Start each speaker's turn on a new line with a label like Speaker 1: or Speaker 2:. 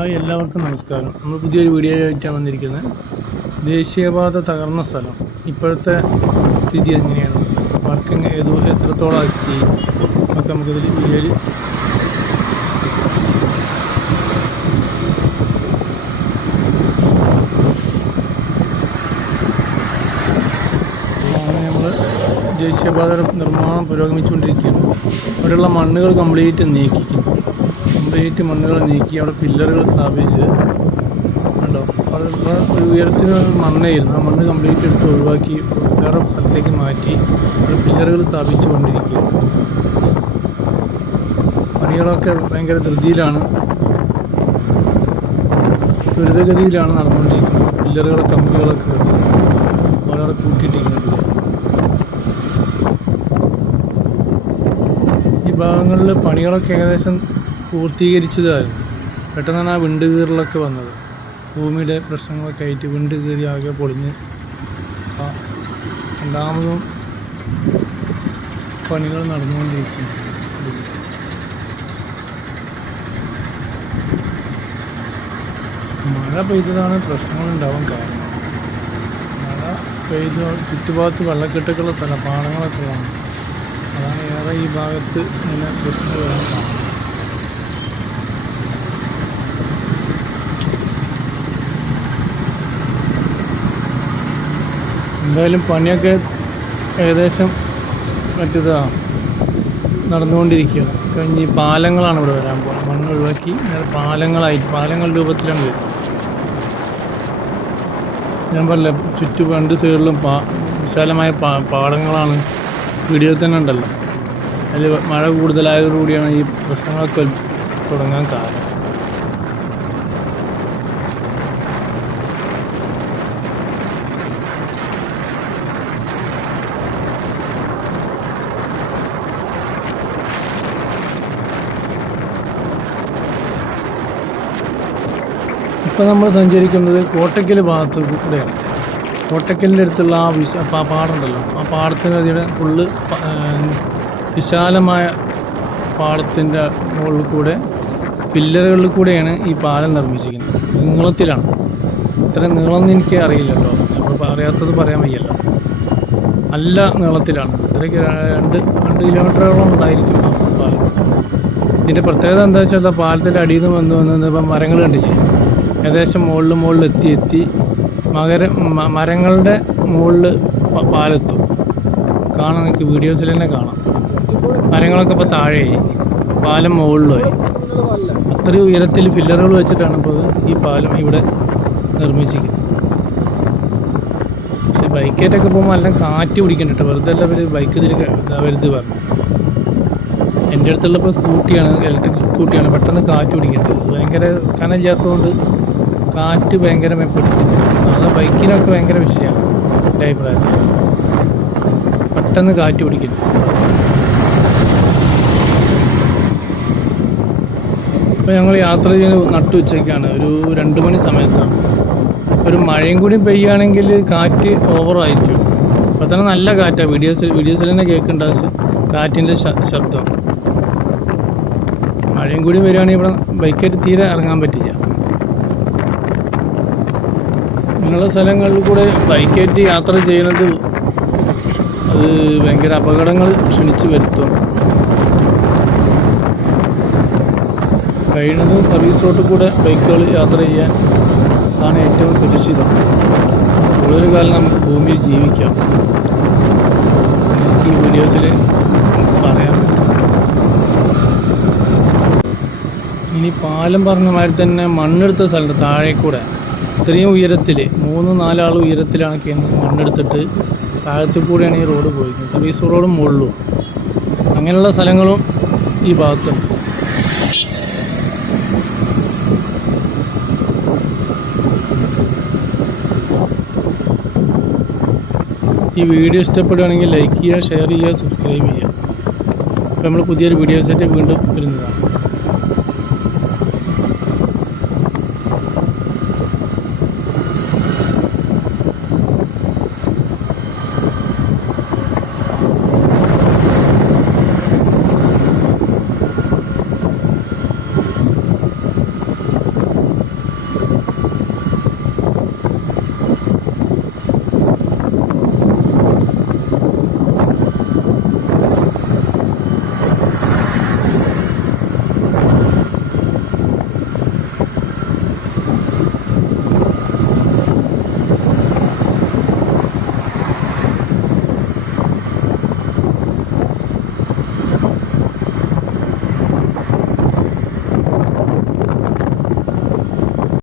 Speaker 1: Hi എല്ലാവർക്കും നമസ്കാരം. നമ്മൾ പുതിയൊരു വീഡിയോ ആയിട്ടാണ് വന്നിരിക്കുന്നത്. ദേശീയപാത തകർന്ന സ്ഥലം. ഇപ്പോഴത്തെ സ്ഥിതി എങ്ങനെയാണ്? വർക്കിംഗ് ഏതോ എത്രത്തോളം ആക്കി? ഒക്കെ നമുക്കിതിൽ വീഡിയോയിൽ അങ്ങനെ നമ്മൾ ദേശീയപാത നിർമ്മാണം പുരോഗമിച്ചുകൊണ്ടിരിക്കുകയാണ്. അവിടെയുള്ള മണ്ണുകൾ കംപ്ലീറ്റ് നീക്കി. കംപ്ലീറ്റ് മണ്ണുകൾ നീക്കി അവിടെ പില്ലറുകൾ സ്ഥാപിച്ച് കണ്ടോ? ഒരു ഉയരത്തിന് മണ്ണായിരുന്നു. ആ മണ്ണ് കംപ്ലീറ്റ് എടുത്ത് ഒഴിവാക്കി വേറെ സ്ഥലത്തേക്ക് മാറ്റി അവിടെ പില്ലറുകൾ സ്ഥാപിച്ചു കൊണ്ടിരിക്കുക പണികളൊക്കെ ഭയങ്കര ധൃതിയിലാണ്. ത്വരിതഗതിയിലാണ് നടന്നുകൊണ്ടിരിക്കുന്നത്. പില്ലറുകളെ കമ്പികളൊക്കെ വളരെ കൂട്ടിയിട്ടിരിക്കുന്നത്. ഈ ഭാഗങ്ങളിൽ പണികളൊക്കെ ഏകദേശം പൂർത്തീകരിച്ചതായിരുന്നു. പെട്ടെന്നാണ് ആ വിണ്ട് കീറലൊക്കെ വന്നത്. ഭൂമിയുടെ പ്രശ്നങ്ങളൊക്കെ ആയിട്ട് വിണ്ട് കീറി ആകെ പൊളിഞ്ഞ്. രണ്ടാമതും പണികൾ നടന്നുകൊണ്ടിരിക്കുന്നു. മഴ പെയ്തതാണ് പ്രശ്നങ്ങളുണ്ടാവാൻ കാരണം. മഴ പെയ്ത് ചുറ്റുഭാഗത്ത് വെള്ളക്കെട്ടൊക്കെയുള്ള സ്ഥലം പാടങ്ങളൊക്കെ ഉള്ളതാണ് അതാണ് ഏറെ ഈ ഭാഗത്ത് ഇങ്ങനെ പ്രശ്നങ്ങൾ വരാൻ കാരണം. എന്തായാലും പണിയൊക്കെ ഏകദേശം മറ്റേതാ നടന്നുകൊണ്ടിരിക്കുകയാണ്. കഴിഞ്ഞ് പാലങ്ങളാണ് ഇവിടെ വരാൻ പോകുന്നത്. മണ്ണ് ഒഴിവാക്കി പാലങ്ങളായിട്ട് പാലങ്ങൾ രൂപത്തിലാണ് വരുന്നത് ഞാൻ പറഞ്ഞില്ല ചുറ്റു രണ്ട് സൈഡിലും പാ വിശാലമായ പാ പാടങ്ങളാണ്. വീഡിയോ തന്നെ ഉണ്ടല്ലോ. അതിൽ മഴ കൂടുതലായതോടുകൂടിയാണ് ഈ പ്രശ്നങ്ങളൊക്കെ തുടങ്ങാൻ കാരണം. ഇപ്പോൾ നമ്മൾ സഞ്ചരിക്കുന്നത് കോട്ടയ്ക്കൽ ഭാഗത്ത് കൂടെയാണ്. കോട്ടയ്ക്കലിന്റെ അടുത്തുള്ള ആ വിശ പാടമുണ്ടല്ലോ ആ പാടത്തിന്റെ അതിയുടെ ഫുള്ള് വിശാലമായ പാടത്തിന്റെ മുകളിൽ കൂടെ പില്ലറുകളിൽ കൂടെയാണ് ഈ പാലം നിർമ്മിച്ചിരിക്കുന്നത്. നീളത്തിലാണ്. ഇത്ര നീളമൊന്നും എനിക്ക് അറിയില്ലല്ലോ നമ്മൾ അറിയാത്തത് പറയാൻ വയ്യല്ലോ. നല്ല നീളത്തിലാണ്. ഇത്രയ്ക്ക് രണ്ട് രണ്ട് കിലോമീറ്ററോളം ഉണ്ടായിരിക്കും പാലം. ഇതിന്റെ പ്രത്യേകത എന്താ വെച്ചാൽ പാലത്തിന്റെ അടിയിൽ നിന്ന് വന്ന് വന്ന് ഇപ്പം മരങ്ങൾ കണ്ടില്ലേ? ഏകദേശം മുകളിൽ മുകളിൽ എത്തി എത്തി. മകര മരങ്ങളുടെ മുകളിൽ പാലെത്തും. കാണാം നിങ്ങൾക്ക് വീഡിയോസിൽ തന്നെ കാണാം. മരങ്ങളൊക്കെ ഇപ്പോൾ താഴെയായി. പാലം മുകളിലുമായി അത്രയും ഉയരത്തിൽ പില്ലറുകൾ വെച്ചിട്ടാണ് ഇപ്പോൾ ഈ പാലം ഇവിടെ നിർമ്മിച്ചിരിക്കുന്നത്. പക്ഷെ ബൈക്കേറ്റൊക്കെ പോകുമ്പോൾ എല്ലാം കാറ്റ് പിടിക്കണ്ട കേട്ടോ. വെറുതെ അല്ല അവർ ബൈക്ക് തിരികെ വരുത് പറഞ്ഞു എന്റെ അടുത്തുള്ളപ്പോൾ സ്കൂട്ടിയാണ് ഇലക്ട്രിക് സ്കൂട്ടിയാണ് പെട്ടെന്ന് കാറ്റ് പിടിക്കേണ്ടത് ഭയങ്കര കനമില്ലാത്തതുകൊണ്ട് കാറ്റ് ഭയങ്കര പിടിക്കുന്നുണ്ട് സാധാരണ ബൈക്കിനൊക്കെ ഭയങ്കര വിഷയമാണ് എന്റെ അഭിപ്രായത്തിൽ. പെട്ടെന്ന് കാറ്റ് പിടിക്കുന്നു ഇപ്പോൾ ഞങ്ങൾ യാത്ര ചെയ്യുന്നത് നട്ടുച്ചയ്ക്കാണ് ഒരു രണ്ട് മണി സമയത്താണ്. ഒരു മഴയും കൂടി പെയ്യുകയാണെങ്കിൽ കാറ്റ് ഓവറായിരിക്കും അപ്പോൾ തന്നെ നല്ല കാറ്റാണ് വീഡിയോസിൽ വീഡിയോസിൽ തന്നെ കേൾക്കേണ്ട കാറ്റിന്റെ ശബ്ദം. മഴയും കൂടി വരികയാണെങ്കിൽ ഇവിടെ ബൈക്കായിട്ട് തീരെ ഇറങ്ങാൻ പറ്റില്ല. ഇങ്ങനെയുള്ള സ്ഥലങ്ങളിൽ കൂടെ ബൈക്കേറ്റ് യാത്ര ചെയ്യുന്നത് അത് ഭയങ്കര അപകടങ്ങൾ ക്ഷണിച്ച് വരുത്തും കഴിയുന്നതും സർവീസ് റോഡിൽ കൂടെ ബൈക്കുകൾ യാത്ര ചെയ്യാൻ ആണ് ഏറ്റവും സുരക്ഷിതം. കൂടുതൽ കാലം നമുക്ക് ഭൂമിയിൽ ജീവിക്കാം. ഈ വീഡിയോസിൽ പറയാൻ ഇനി പാലം പറഞ്ഞ മാതിരി തന്നെ മണ്ണെടുത്ത സ്ഥലത്ത് താഴെ കൂടെ ഇത്രയും ഉയരത്തിൽ മൂന്ന് നാലാൾ ഉയരത്തിലാണ് കിണർ മണ്ണെടുത്തിട്ട് താഴത്തിൽ കൂടെയാണ് ഈ റോഡ് പോയിരിക്കുന്നത് സർവീസ് റോഡും മുകളിലും. അങ്ങനെയുള്ള സ്ഥലങ്ങളും ഈ ഭാഗത്തുണ്ട്. ഈ വീഡിയോ ഇഷ്ടപ്പെടുകയാണെങ്കിൽ ലൈക്ക് ചെയ്യുക ഷെയർ ചെയ്യുക സബ്സ്ക്രൈബ് ചെയ്യുക. അപ്പോൾ നമ്മൾ പുതിയൊരു വീഡിയോസായിട്ട് വീണ്ടും വരുന്നതാണ്.